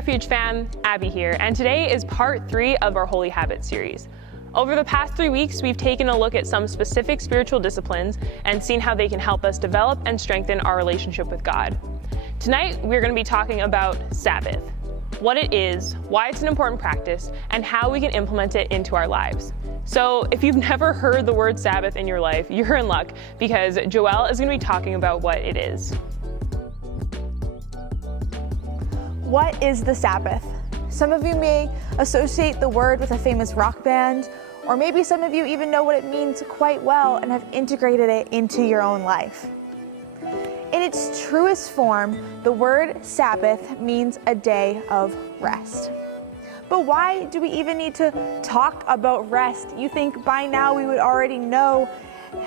Refuge fam, Abbey here, and today is part 3 of our Holy Habits series. Over the past 3 weeks, we've taken a look at some specific spiritual disciplines and seen how they can help us develop and strengthen our relationship with God. Tonight, we're going to be talking about Sabbath, what it is, why it's an important practice, and how we can implement it into our lives. So if you've never heard the word Sabbath in your life, you're in luck because Joelle is going to be talking about what it is. What is the Sabbath? Some of you may associate the word with a famous rock band, or maybe some of you even know what it means quite well and have integrated it into your own life. In its truest form, the word Sabbath means a day of rest. But why do we even need to talk about rest? You think by now we would already know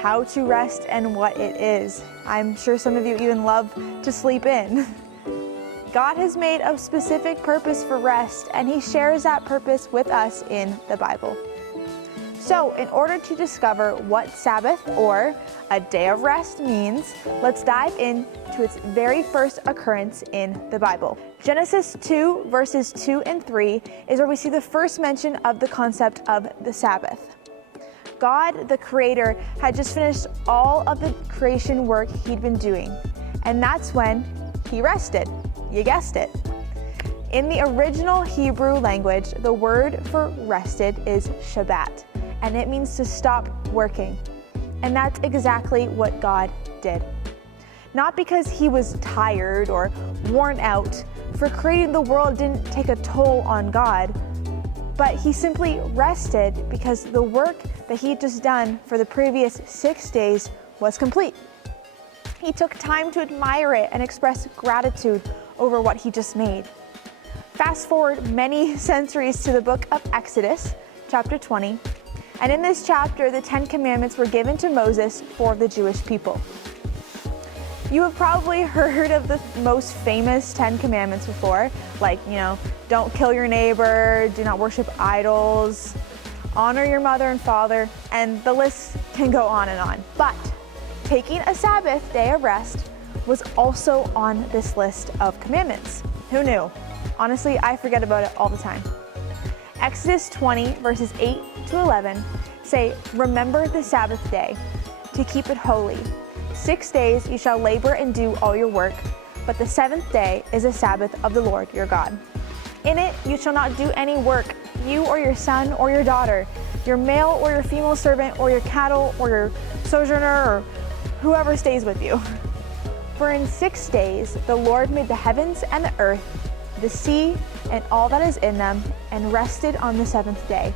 how to rest and what it is. I'm sure some of you even love to sleep in. God has made a specific purpose for rest, and He shares that purpose with us in the Bible. So, in order to discover what Sabbath, or a day of rest, means, let's dive into its very first occurrence in the Bible. Genesis 2, verses 2 and 3 is where we see the first mention of the concept of the Sabbath. God, the Creator, had just finished all of the creation work He'd been doing, and that's when He rested. You guessed it. In the original Hebrew language, the word for rested is Shabbat, and it means to stop working. And that's exactly what God did. Not because He was tired or worn out, for creating the world didn't take a toll on God, but He simply rested because the work that He'd just done for the previous 6 days was complete. He took time to admire it and express gratitude over what He just made. Fast forward many centuries to the book of Exodus, chapter 20, and in this chapter, the 10 Commandments were given to Moses for the Jewish people. You have probably heard of the most famous 10 Commandments before, like, don't kill your neighbor, do not worship idols, honor your mother and father, and the list can go on and on. But taking a Sabbath day of rest was also on this list of commandments. Who knew? Honestly, I forget about it all the time. Exodus 20, verses 8 to 11 say, "Remember the Sabbath day, to keep it holy. 6 days you shall labor and do all your work, but the 7th day is a Sabbath of the Lord your God. In it you shall not do any work, you or your son or your daughter, your male or your female servant, or your cattle, or your sojourner, or whoever stays with you. For in 6 days the Lord made the heavens and the earth, the sea, and all that is in them, and rested on the 7th day.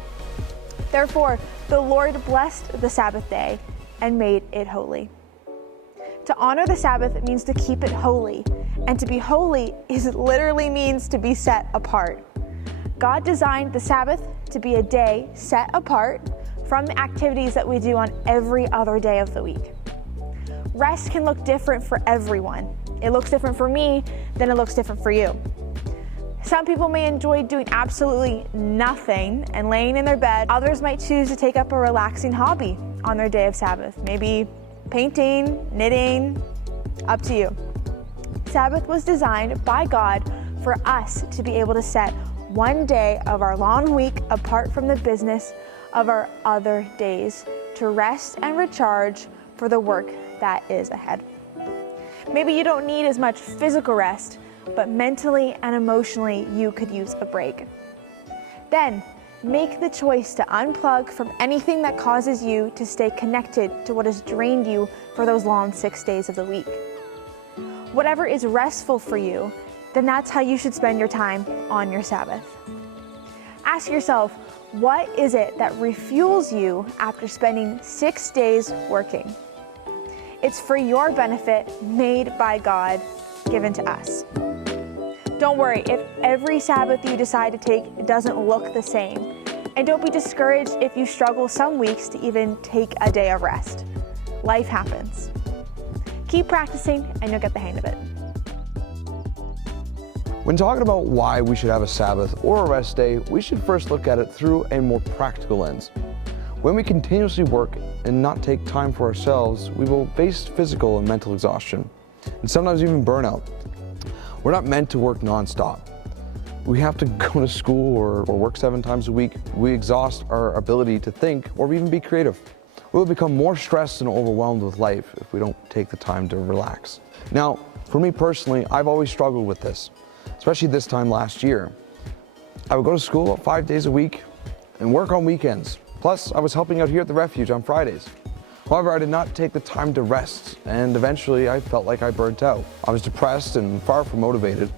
Therefore the Lord blessed the Sabbath day and made it holy." To honor the Sabbath means to keep it holy, and to be holy literally means to be set apart. God designed the Sabbath to be a day set apart from the activities that we do on every other day of the week. Rest can look different for everyone. It looks different for me, then it looks different for you. Some people may enjoy doing absolutely nothing and laying in their bed. Others might choose to take up a relaxing hobby on their day of Sabbath, maybe painting, knitting, up to you. Sabbath was designed by God for us to be able to set one day of our long week apart from the business of our other days to rest and recharge for the work that is ahead. Maybe you don't need as much physical rest, but mentally and emotionally you could use a break. Then make the choice to unplug from anything that causes you to stay connected to what has drained you for those long 6 days of the week. Whatever is restful for you, then that's how you should spend your time on your Sabbath. Ask yourself, what is it that refuels you after spending 6 days working? It's for your benefit, made by God, given to us. Don't worry if every Sabbath you decide to take doesn't look the same. And don't be discouraged if you struggle some weeks to even take a day of rest. Life happens. Keep practicing and you'll get the hang of it. When talking about why we should have a Sabbath or a rest day, we should first look at it through a more practical lens. When we continuously work and not take time for ourselves, we will face physical and mental exhaustion, and sometimes even burnout. We're not meant to work nonstop. we have to go to school or work 7 times a week, we exhaust our ability to think or even be creative. We'll become more stressed and overwhelmed with life if we don't take the time to relax. Now, for me personally, I've always struggled with this, especially this time last year. I would go to school 5 days a week and work on weekends. Plus, I was helping out here at the Refuge on Fridays. However, I did not take the time to rest, and eventually I felt like I burnt out. I was depressed and far from motivated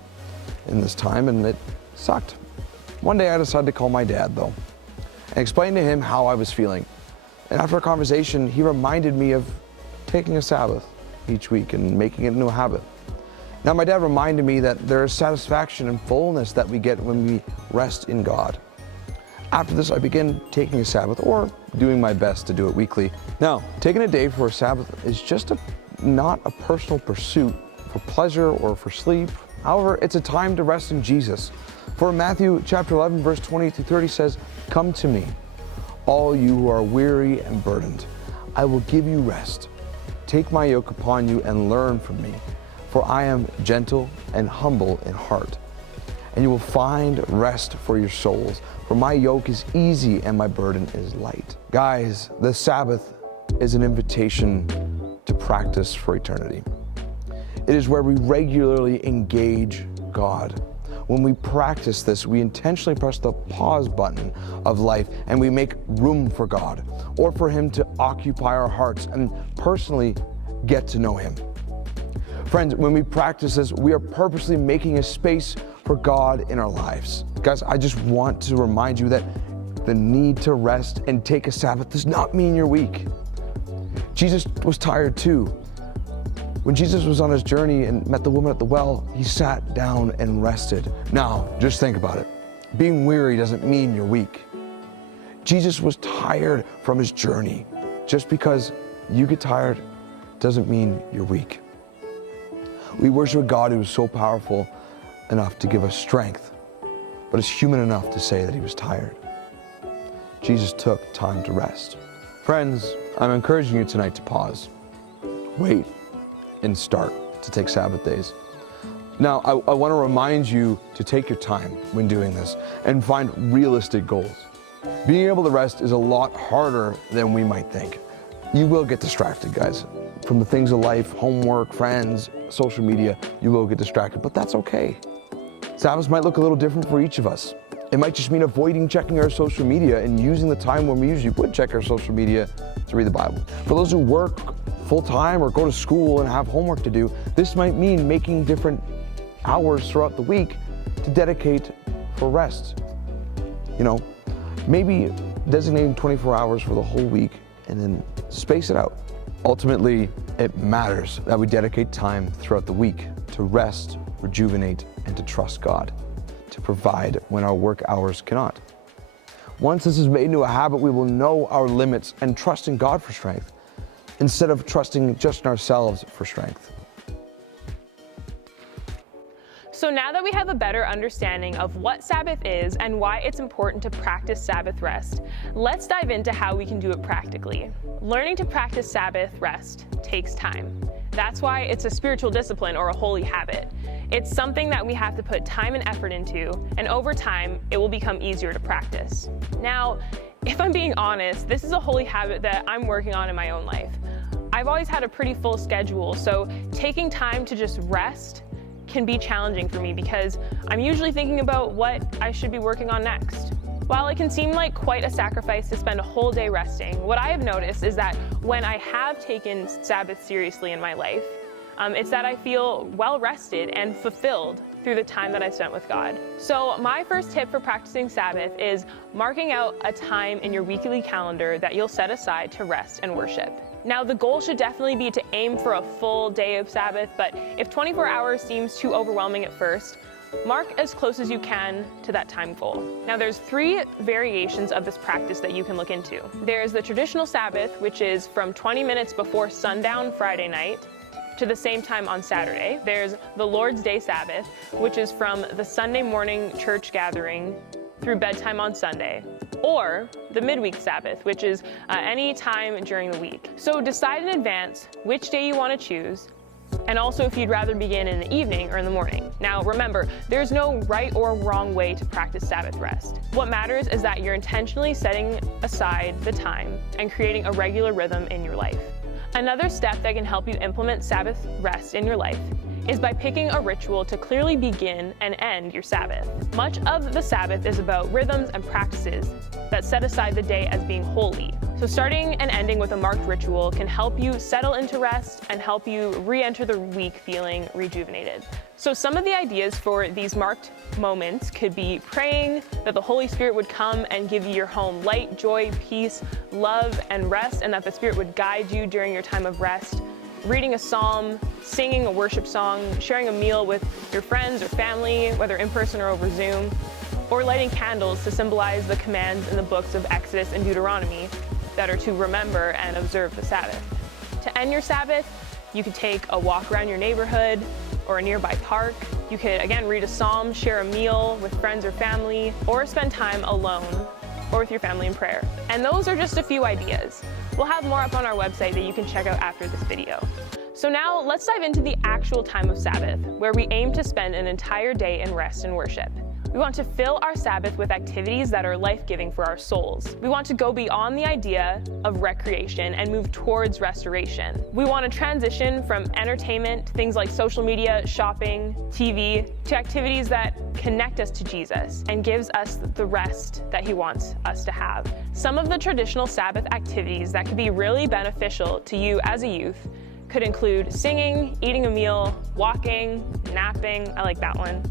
in this time, and it sucked. One day I decided to call my dad, though, and explain to him how I was feeling. And after a conversation, he reminded me of taking a Sabbath each week and making it into a habit. Now, my dad reminded me that there is satisfaction and fullness that we get when we rest in God. After this, I began taking a Sabbath, or doing my best to do it weekly. Now, taking a day for a Sabbath is just not a personal pursuit for pleasure or for sleep. However, it's a time to rest in Jesus. For Matthew chapter 11, verse 20 through 30 says, "Come to me, all you who are weary and burdened. I will give you rest. Take my yoke upon you and learn from me, for I am gentle and humble in heart. And you will find rest for your souls, for my yoke is easy and my burden is light." Guys, the Sabbath is an invitation to practice for eternity. It is where we regularly engage God. When we practice this, we intentionally press the pause button of life and we make room for God, or for Him to occupy our hearts and personally get to know Him. Friends, when we practice this, we are purposely making a space for God in our lives. Guys, I just want to remind you that the need to rest and take a Sabbath does not mean you're weak. Jesus was tired too. When Jesus was on his journey and met the woman at the well, he sat down and rested. Now, just think about it. Being weary doesn't mean you're weak. Jesus was tired from his journey. Just because you get tired doesn't mean you're weak. We worship a God who is so powerful enough to give us strength, but is human enough to say that he was tired. Jesus took time to rest. Friends, I'm encouraging you tonight to pause, wait, and start to take Sabbath days. Now, I want to remind you to take your time when doing this and find realistic goals. Being able to rest is a lot harder than we might think. You will get distracted, guys. From the things of life, homework, friends, social media, you will get distracted, but that's okay. Sabbaths might look a little different for each of us. It might just mean avoiding checking our social media and using the time when we usually would check our social media to read the Bible. For those who work full-time or go to school and have homework to do, this might mean making different hours throughout the week to dedicate for rest. You know, maybe designating 24 hours for the whole week and then space it out. Ultimately, it matters that we dedicate time throughout the week to rest, rejuvenate, and to trust God to provide when our work hours cannot. Once this is made into a habit, we will know our limits and trust in God for strength, instead of trusting just in ourselves for strength. So now that we have a better understanding of what Sabbath is and why it's important to practice Sabbath rest, let's dive into how we can do it practically. Learning to practice Sabbath rest takes time. That's why it's a spiritual discipline or a holy habit. It's something that we have to put time and effort into, and over time, it will become easier to practice. Now, if I'm being honest, this is a holy habit that I'm working on in my own life. I've always had a pretty full schedule, so taking time to just rest can be challenging for me because I'm usually thinking about what I should be working on next. While it can seem like quite a sacrifice to spend a whole day resting, what I have noticed is that when I have taken Sabbath seriously in my life, it's that I feel well rested and fulfilled through the time that I spent with God. So my first tip for practicing Sabbath is marking out a time in your weekly calendar that you'll set aside to rest and worship. Now, the goal should definitely be to aim for a full day of Sabbath, but if 24 hours seems too overwhelming at first, mark as close as you can to that time goal. Now, there's 3 variations of this practice that you can look into. There's the traditional Sabbath, which is from 20 minutes before sundown Friday night to the same time on Saturday. There's the Lord's Day Sabbath, which is from the Sunday morning church gathering through bedtime on Sunday, or the midweek Sabbath, which is any time during the week. So decide in advance which day you want to choose, And also if you'd rather begin in the evening or in the morning. Now remember, there's no right or wrong way to practice Sabbath rest. What matters is that you're intentionally setting aside the time and creating a regular rhythm in your life. Another step that can help you implement Sabbath rest in your life is by picking a ritual to clearly begin and end your Sabbath. Much of the Sabbath is about rhythms and practices that set aside the day as being holy. So starting and ending with a marked ritual can help you settle into rest and help you re-enter the week feeling rejuvenated. So some of the ideas for these marked moments could be praying that the Holy Spirit would come and give your home light, joy, peace, love, and rest, and that the Spirit would guide you during your time of rest. Reading a psalm, singing a worship song, sharing a meal with your friends or family, whether in person or over Zoom, or lighting candles to symbolize the commands in the books of Exodus and Deuteronomy that are to remember and observe the Sabbath. To end your Sabbath, you could take a walk around your neighborhood or a nearby park. You could, again, read a psalm, share a meal with friends or family, or spend time alone or with your family in prayer. And those are just a few ideas. We'll have more up on our website that you can check out after this video. So now let's dive into the actual time of Sabbath, where we aim to spend an entire day in rest and worship. We want to fill our Sabbath with activities that are life-giving for our souls. We want to go beyond the idea of recreation and move towards restoration. We want to transition from entertainment, things like social media, shopping, TV, to activities that connect us to Jesus and gives us the rest that He wants us to have. Some of the traditional Sabbath activities that could be really beneficial to you as a youth could include singing, eating a meal, walking, napping, I like that one,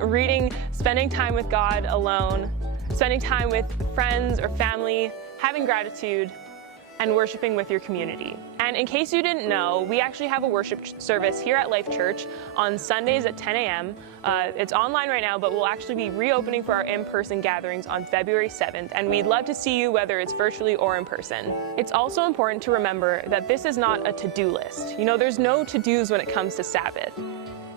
reading, spending time with God alone, spending time with friends or family, having gratitude, and worshiping with your community. And in case you didn't know, we actually have a worship service here at Life Church on Sundays at 10 a.m. It's online right now, but we'll actually be reopening for our in-person gatherings on February 7th, and we'd love to see you whether it's virtually or in person. It's also important to remember that this is not a to-do list. You know, there's no to-dos when it comes to Sabbath.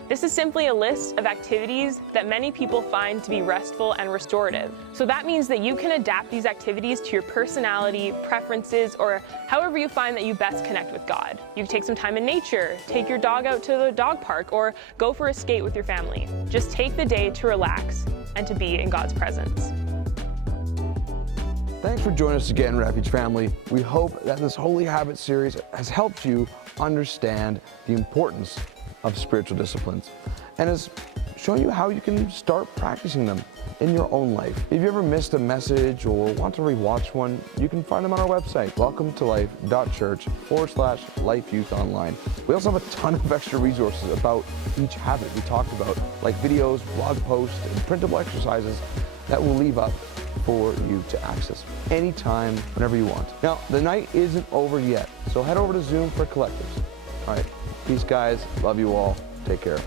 This is simply a list of activities that many people find to be restful and restorative. So that means that you can adapt these activities to your personality, preferences, or however you find that you best connect with God. You can take some time in nature, take your dog out to the dog park, or go for a skate with your family. Just take the day to relax and to be in God's presence. Thanks for joining us again, Refuge family. We hope that this Holy Habits series has helped you understand the importance of spiritual disciplines and has shown you how you can start practicing them in your own life. If you ever missed a message or want to rewatch one, you can find them on our website, welcometolife.church/lifeyouthonline. We also have a ton of extra resources about each habit we talked about, like videos, blog posts, and printable exercises that we'll leave up for you to access anytime, whenever you want. Now, the night isn't over yet, so head over to Zoom for collectives. All right, peace guys, love you all, take care.